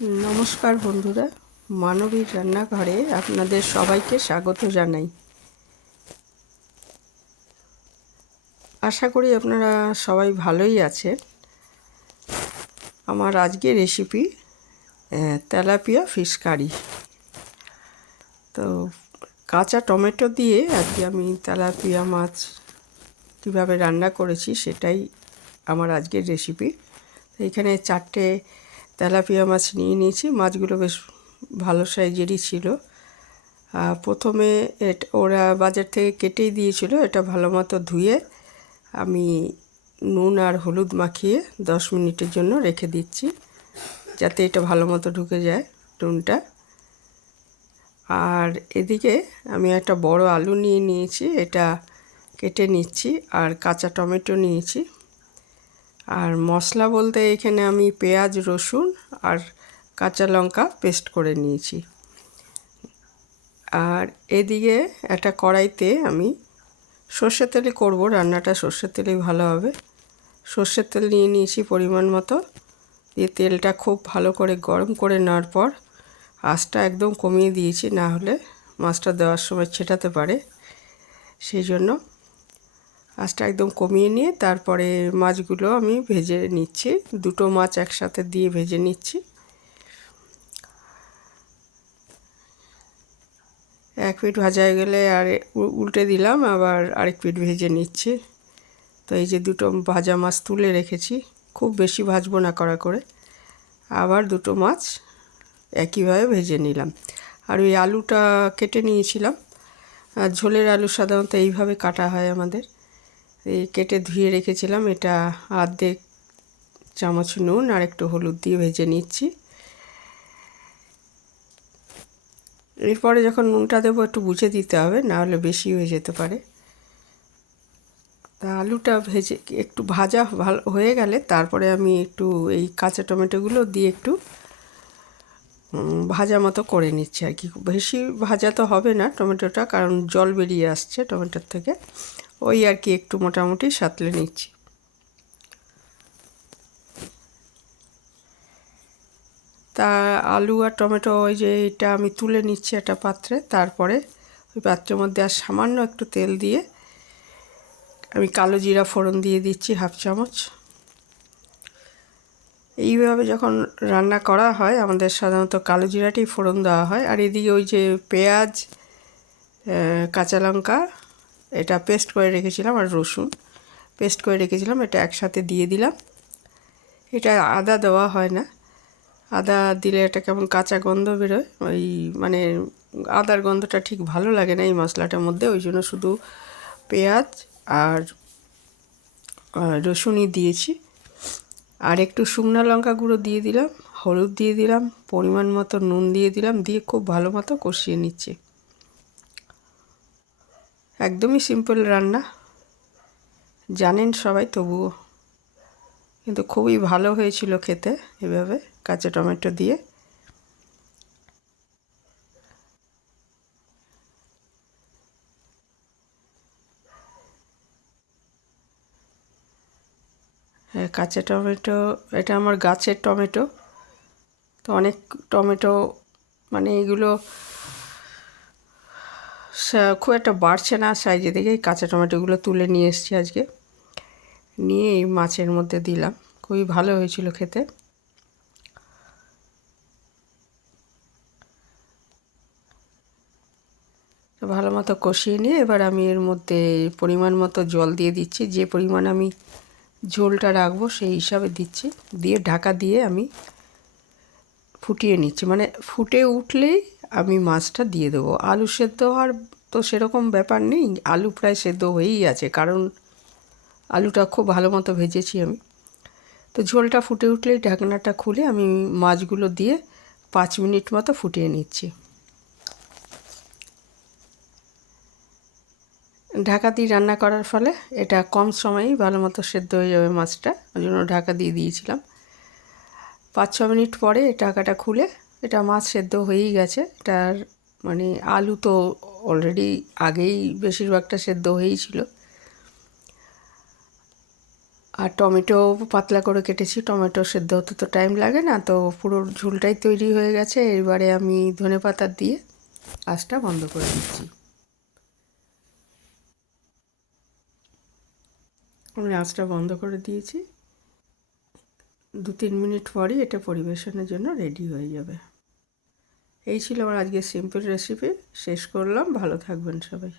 নমস্কার বন্ধুরা, মানবীর রান্নাঘরে আপনাদের সবাইকে স্বাগত জানাই। আশা করি আপনারা সবাই ভালোই আছেন। আমার আজকের রেসিপি তেলাপিয়া ফিশ কারি। তো কাঁচা টমেটো দিয়ে আজকে আমি তেলাপিয়া মাছ কীভাবে রান্না করেছি সেটাই আমার আজকের রেসিপি। এখানে 4টে তেলাপিয়া মাছ নিয়েছি। মাছগুলো বেশ ভালো সাইজেরই ছিল। প্রথমে ওরা বাজার থেকে কেটেই দিয়েছিল। এটা ভালো মতো ধুয়ে আমি নুন আর হলুদ মাখিয়ে 10 মিনিটের জন্য রেখে দিচ্ছি, যাতে এটা ভালো মতো ঢুকে যায় নুনটা। আর এদিকে আমি একটা বড় আলু নিয়েছি, এটা কেটে নিচ্ছি। আর কাঁচা টমেটো নিয়েছি। আর মশলা বলতে এখানে আমি পেঁয়াজ, রসুন আর কাঁচা লঙ্কা পেস্ট করে নিয়েছি। আর এদিকে একটা কড়াইতে আমি সর্ষের তেলে করব রান্নাটা, সর্ষের তেলেই ভালো হবে। সর্ষের তেল নিয়ে নিয়েছি পরিমাণ মতো। দিয়ে তেলটা খুব ভালো করে গরম করে নেওয়ার পর আঁচটা একদম কমিয়ে দিয়েছি, না হলে মাছটা দেওয়ার সময় ছেটাতে পারে। সেই জন্য আঁচটা একদম কমিয়ে নিয়ে তারপরে মাছগুলো আমি ভেজে নিচ্ছি। 2টো মাছ একসাথে দিয়ে ভেজে নিচ্ছি। 1 পিঠ ভাজা হয়ে গেলে আর উল্টে দিলাম, আবার আরেক পিঠ ভেজে নিচ্ছি। তো এই যে 2টো ভাজা মাছ তুলে রেখেছি, খুব বেশি ভাজবো না কড়া করে। আবার 2টো মাছ একইভাবে ভেজে নিলাম। আর ওই আলুটা কেটে নিয়েছিলাম। আর ঝোলের আলু সাধারণত এইভাবে কাটা হয় আমাদের। এই কেটে ধুয়ে রেখেছিলাম। এটা 1/2 চামচ নুন আর একটু হলুদ দিয়ে ভেজে নিচ্ছি। এরপরে যখন নুনটা দেবো একটু বুঝে দিতে হবে, না হলে বেশি হয়ে যেতে পারে। তা আলুটা ভেজে একটু ভাজা ভালো হয়ে গেলে তারপরে আমি একটু এই কাঁচা টমেটোগুলো দিয়ে একটু ভাজা মতো করে নিচ্ছি আর কি। বেশি ভাজা তো হবে না টমেটোটা, কারণ জল বেরিয়ে আসছে টমেটোর থেকে। ওই আর কি একটু মোটামুটি সাঁতলে নিচ্ছি। তা আলু আর টমেটো ওই যে এটা আমি তুলে নিচ্ছি একটা পাত্রে। তারপরে ওই পাত্রের মধ্যে আর সামান্য একটু তেল দিয়ে আমি কালো জিরা ফোড়ন দিয়ে দিচ্ছি 1/2 চামচ। এইভাবে যখন রান্না করা হয় আমাদের সাধারণত কালো জিরাটাই ফোড়ন দেওয়া হয়। আর এদিকে ওই যে পেঁয়াজ, কাঁচা লঙ্কা এটা পেস্ট করে রেখেছিলাম, আর রসুন পেস্ট করে রেখেছিলাম, এটা একসাথে দিয়ে দিলাম। এটা আদা দেওয়া হয় না। আদা দিলে এটা কেমন কাঁচা গন্ধ বেরোয়, ওই মানে আদার গন্ধটা ঠিক ভালো লাগে না এই মশলাটার মধ্যে। ওই জন্য শুধু পেঁয়াজ আর রসুনই দিয়েছি। আর একটু শুকনো লঙ্কা গুঁড়ো দিয়ে দিলাম, হলুদ দিয়ে দিলাম, পরিমাণ মতো নুন দিয়ে দিলাম, দিয়ে খুব ভালো মতো কষিয়ে নিচ্ছি। একদমই সিম্পল রান্না, জানেন সবাই, তবুও কিন্তু খুবই ভালো হয়েছিল খেতে এভাবে কাঁচা টমেটো দিয়ে। কাঁচা টমেটো, এটা আমার গাছের টমেটো। তো অনেক টমেটো মানে এগুলো খুব একটা বাড়ছে না সাইজে দেখে কাঁচা টমেটোগুলো তুলে নিয়ে এসেছি আজকে। নিয়ে এই মাছের মধ্যে দিলাম, খুবই ভালো হয়েছিল খেতে। তো ভালো মতো কষিয়ে নিয়ে এবার আমি এর মধ্যে পরিমাণ মতো জল দিয়ে দিচ্ছি। যে পরিমাণ আমি ঝোলটা রাখবো সেই হিসাবে দিচ্ছি। দিয়ে ঢাকা দিয়ে আমি ফুটিয়ে নিচ্ছি। মানে ফুটে উঠলেই আমি মাছটা দিয়ে দেবো। আলু সেদ্ধ হওয়ার তো সেরকম ব্যাপার নেই, আলু প্রায় সেদ্ধ হয়েই আছে, কারণ আলুটা খুব ভালো মতো ভেজেছি আমি। তো ঝোলটা ফুটে উঠলেই ঢাকনাটা খুলে আমি মাছগুলো দিয়ে 5 মিনিট মতো ফুটিয়ে নিচ্ছি। ঢাকা দিয়ে রান্না করার ফলে এটা কম সময়েই ভালো মতো সেদ্ধ হয়ে যাবে মাছটা, ওই জন্য ঢাকা দিয়ে দিয়েছিলাম। 5-6 মিনিট পরে ঢাকাটা খুলে এটা মাছ সেদ্ধ হয়েই গেছে। এটার মানে আলু তো অলরেডি আগেই বেশিরভাগটা সেদ্ধ হয়েই ছিল। আর টমেটো পাতলা করে কেটেছি, টমেটো সেদ্ধ হতে তো টাইম লাগে না, তো পুরো ঝোলটাই তৈরি হয়ে গেছে। এবারে আমি ধনেপাতা দিয়ে আঁচটা বন্ধ করে দিচ্ছি। আমি আঁচটা বন্ধ করে দিয়েছি। 2-3 মিনিট পরই এটা পরিবেশনের জন্য রেডি হয়ে যাবে। এই ছিল আমার আজকের সিম্পল রেসিপি। শেষ করলাম। ভালো থাকবেন সবাই।